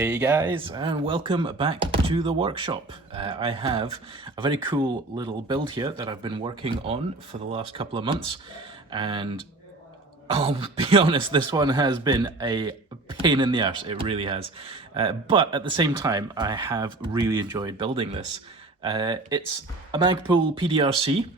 Hey guys, and welcome back to the workshop. I have a very cool little build here that I've been working on for the last couple of months, and I'll be honest, this one has been a pain in the arse, it really has. But at the same time, I have really enjoyed building this. It's a Magpul PDRC.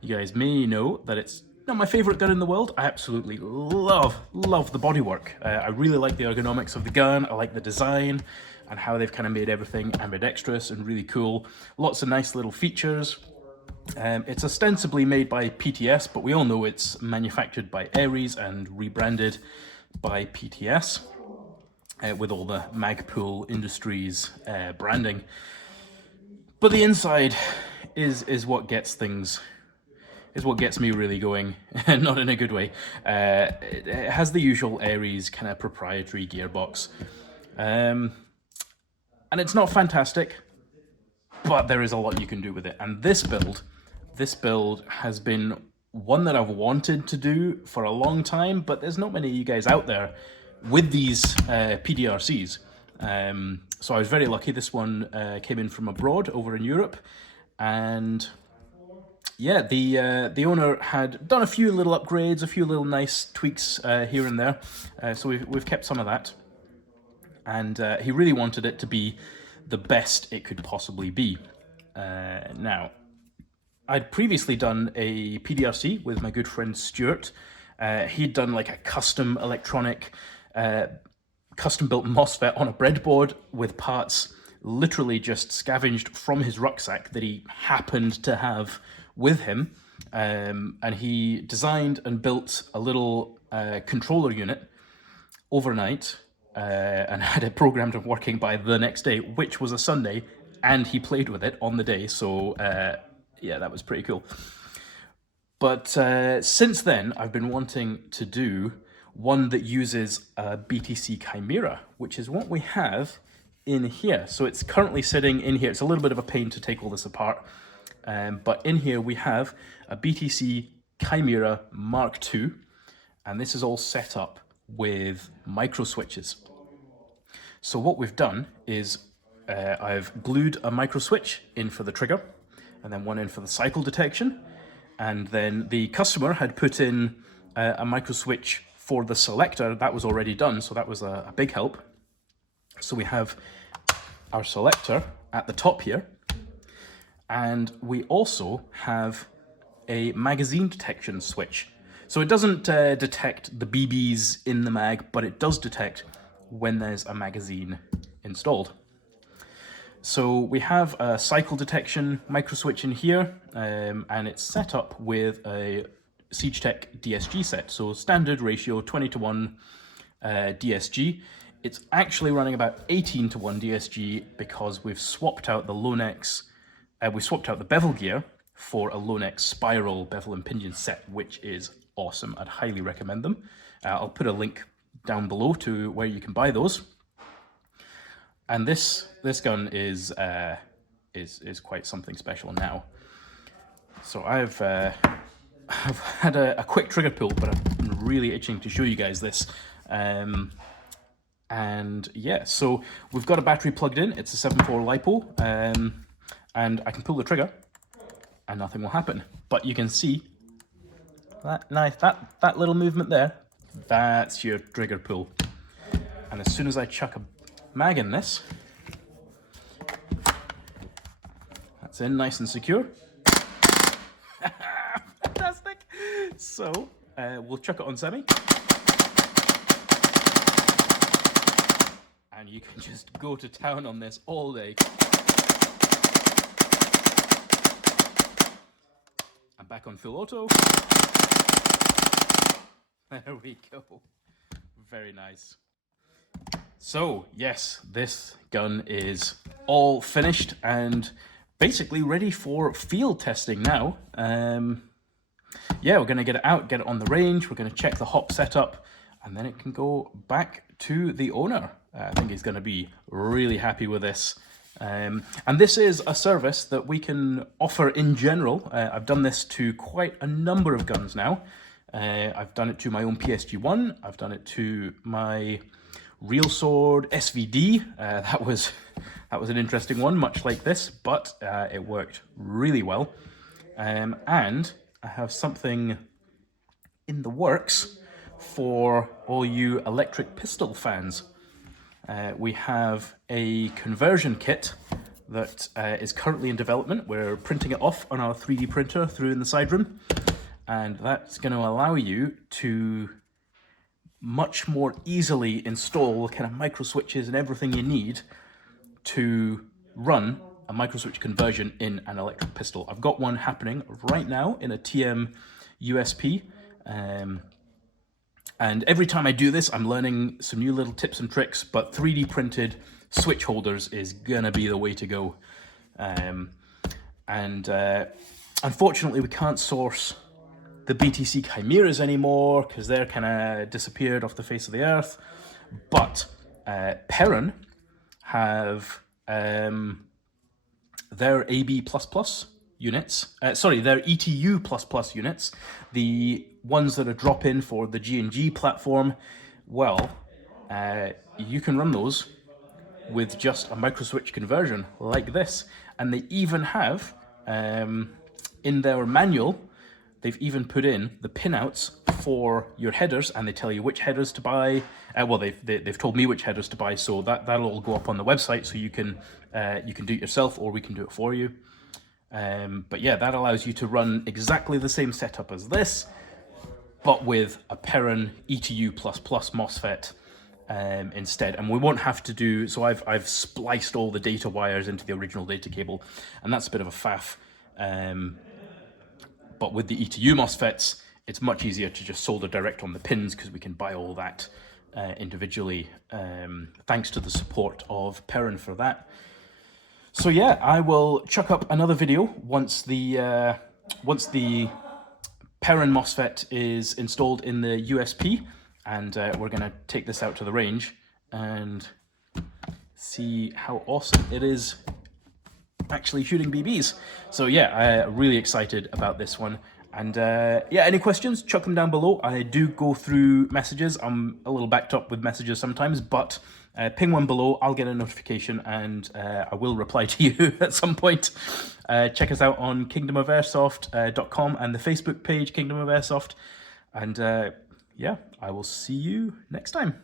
You guys may know that it's not my favorite gun in the world. I absolutely love the bodywork. I really like the ergonomics of the gun. I like the design and how they've kind of made everything ambidextrous and really cool. Lots of nice little features. It's ostensibly made by PTS, but we all know it's manufactured by Ares and rebranded by PTS with all the Magpul Industries branding. But the inside is what gets things, is what gets me really going, not in a good way. It has the usual Ares kind of proprietary gearbox. And it's not fantastic, but there is a lot you can do with it. And this build has been one that I've wanted to do for a long time, but there's not many of you guys out there with these PDRCs. So I was very lucky. This one came in from abroad over in Europe, and yeah, the owner had done a few little upgrades, a few little nice tweaks here and there. So we've kept some of that, and he really wanted it to be the best it could possibly be. Now, I'd previously done a PDRC with my good friend Stuart. He'd done like a custom electronic, custom-built MOSFET on a breadboard with parts literally just scavenged from his rucksack that he happened to have with him. And he designed and built a little controller unit overnight and had it programmed and working by the next day, which was a Sunday, and he played with it on the day. So yeah, that was pretty cool. But since then, I've been wanting to do one that uses a BTC Chimera, which is what we have in here. So it's currently sitting in here. It's a little bit of a pain to take all this apart. But in here we have a BTC Chimera Mark II, and this is all set up with micro switches. So what we've done is I've glued a micro switch in for the trigger, and then one in for the cycle detection, and then the customer had put in a micro switch for the selector. That was already done, so that was a big help. So we have our selector at the top here, and we also have a magazine detection switch. So it doesn't detect the BBs in the mag, but it does detect when there's a magazine installed. So we have a cycle detection micro switch in here, and it's set up with a SiegeTech DSG set. So standard ratio 20:1 DSG. It's actually running about 18:1 DSG because we've swapped out the Lonex, we swapped out the bevel gear for a Lonex spiral bevel and pinion set, which is awesome. I'd highly recommend them. I'll put a link down below to where you can buy those. And this gun is quite something special now. So I've had a quick trigger pull, but I've been really itching to show you guys this. And yeah, so we've got a battery plugged in. It's a 7.4 LiPo, and I can pull the trigger and nothing will happen. But you can see that knife, that little movement there, that's your trigger pull. And as soon as I chuck a mag in this, that's in nice and secure. Fantastic. So we'll chuck it on semi, and you can just go to town on this all day. I'm back on full auto. There we go. Very nice. So yes, this gun is all finished and basically ready for field testing now. Yeah, we're going to get it out, get it on the range, we're going to check the hop setup, and then it can go back to the owner. I think he's going to be really happy with this. And this is a service that we can offer in general. I've done this to quite a number of guns now. I've done it to my own PSG-1, I've done it to my Real Sword SVD. That was an interesting one, much like this, but it worked really well. And I have something in the works for all you electric pistol fans. We have a conversion kit that is currently in development. We're printing it off on our 3D printer through in the side room, and that's going to allow you to much more easily install kind of micro switches and everything you need to run a micro switch conversion in an electric pistol. I've got one happening right now in a TM USP. And every time I do this, I'm learning some new little tips and tricks, but 3D printed switch holders is gonna be the way to go. Unfortunately, we can't source the BTC Chimeras anymore because they're kind of disappeared off the face of the earth. But Perron have their AB++ units, their ETU++ units, the ones that are drop-in for the G&G platform. Well, you can run those with just a micro switch conversion like this. And they even have, in their manual, they've even put in the pinouts for your headers, and they tell you which headers to buy. Well, they've told me which headers to buy, so that'll all go up on the website, so you can do it yourself, or we can do it for you. But yeah, that allows you to run exactly the same setup as this, but with a Perron ETU++ MOSFET instead. And we won't have to do, so I've spliced all the data wires into the original data cable, and that's a bit of a faff. But with the ETU MOSFETs, it's much easier to just solder direct on the pins because we can buy all that individually, thanks to the support of Perron for that. So yeah, I will chuck up another video once the Perron MOSFET is installed in the USP, and we're going to take this out to the range and see how awesome it is actually shooting BBs. So yeah, really excited about this one. And yeah, any questions, chuck them down below. I do go through messages. I'm a little backed up with messages sometimes, but ping one below, I'll get a notification, and I will reply to you at some point. Check us out on kingdomofairsoft.com and the Facebook page, Kingdom of Airsoft. And yeah, I will see you next time.